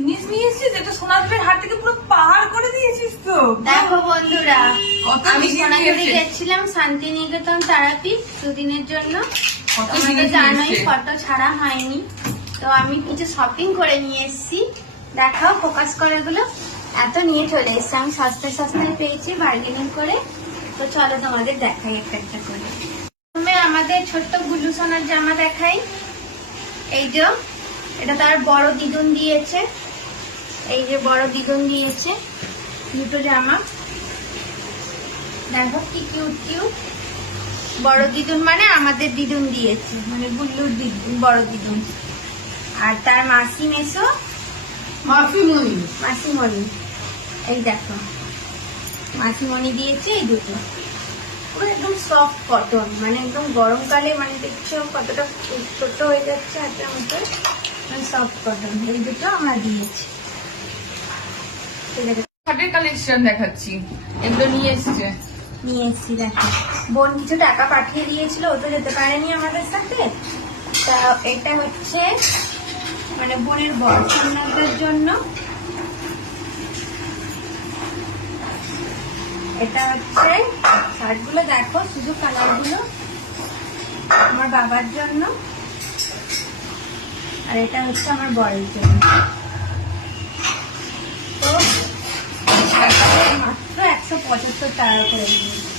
জিনিস নিয়ে এসেছিস, এটা সোনাঝুরির হাট থেকে পুরো পাহাড় করে দিয়েছিস তো। দেখো বন্ধুরা, আমি জিনিস সোনাঝুরি নিয়ে এসেছিস। গেছিলাম শান্তিনিকেতন তারাপীঠ দুদিনের জন্য। কত তোমরা তো জিনিস জানোই নিয়ে এসেছিস। ফটো ছাড়া হয়নি, তো আমি কিছু শপিং করে নিয়ে এসেছি। দেখাও ফোকাস করাগুলো, এত নিয়ে চলে এসেছি আমি, সস্তায় সস্তায় পেয়েছি বার্গেনিং করে। তো চলো তোমাদের দেখাই একটা একটা করে। প্রথমে আমাদের ছোট্ট গুলু সোনার জামা দেখাই। এই যে এটা তার বড় দিদুন দিয়েছে, এই যে বড় দিদুন দিয়েছে দুটো জামা। দেখো কি কিউট কিউট। বড় দিদুন মানে আমাদের দিদুন দিয়েছে, মানে গুল্লুর দিদুন, বড় দিদুন। আর তার মাসি মেসো মাসিমণি, এই দেখো মাসিমণি দিয়েছে এই দুটো। পুরো একদম সফট কটন, মানে একদম গরমকালে মানে দেখছো কতটা ছোট হয়ে যাচ্ছে হাতের মতো, মানে সফট কটন। এই দুটো আমরা দিয়েছি। হাটের কালেকশন দেখাচ্ছি, এগুলো নিয়ে এসছে। নিয়ে এসছি দেখো। বোন কিছু টাকা পাঠিয়ে দিয়েছিল, ও তো যেতে পারেনি আমাদের সাথে। তা এটা হচ্ছে মানে বোনের বর সোমনাথের জন্য। এটা হচ্ছে শার্টগুলো দেখো, শুধু কালারগুলো আমার বাবার জন্য। আর এটা হচ্ছে আমার বরের জন্য। তো মাত্র 175 টাকা করে দিয়েছি।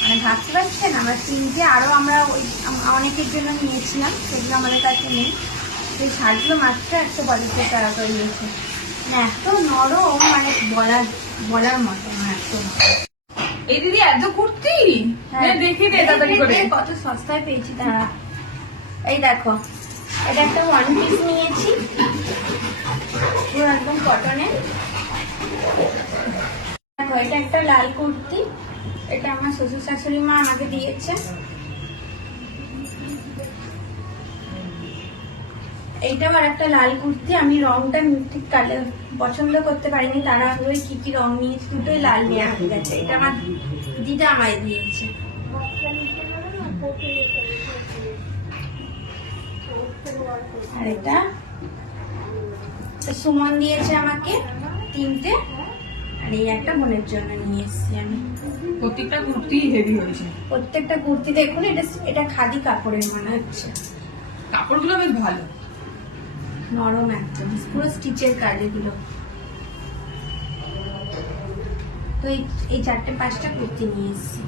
মানে ভাবতে পারছেন, আমরা তিনটে আরো আমরা ওই অনেকের জন্য নিয়েছিলাম, সেগুলো আমাদের কাছে নেই। সেই শার্টগুলো মাত্র 175 টাকা করে নিয়েছে। মানে এত নরম, মানে বলার মতো না, এত নরম। এই দিদি এত কুর্তি হ্যাঁ, দেখি দে তাড়াতাড়ি করে। কত সস্তায় পেয়েছি তারা। এই দেখো, এটা একটা ওয়ান পিস নিয়েছি, পুরো একদম কটনের। দেখো এটা একটা লাল কুর্তি, এটা আমার শ্বশুর শাশুড়ি মা আমাকে দিয়েছে। এইটাও আর একটা লাল কুর্তি, আমি রংটা ঠিক কালার পছন্দ করতে পারিনি, তারা ওই কি কি রং নিয়েছে, দুটোই লাল নেওয়া হয়ে গেছে। এটা আমার দিদা আমায় দিয়েছে। আর এটা সুমন দিয়েছে আমাকে তিনটে। আর এই একটা বোনের জন্য নিয়ে এসেছি আমি। প্রত্যেকটা কুর্তি হেভি হয়েছে, প্রত্যেকটা কুর্তি দেখুন, এটা খাদি কাপড়ের মনে হচ্ছে। কাপড়গুলো বেশ ভালো, নরম একদম, পুরো স্টিচের কাজ এগুলো। তো এই চারটে পাঁচটা কুর্তি নিয়ে এসেছি।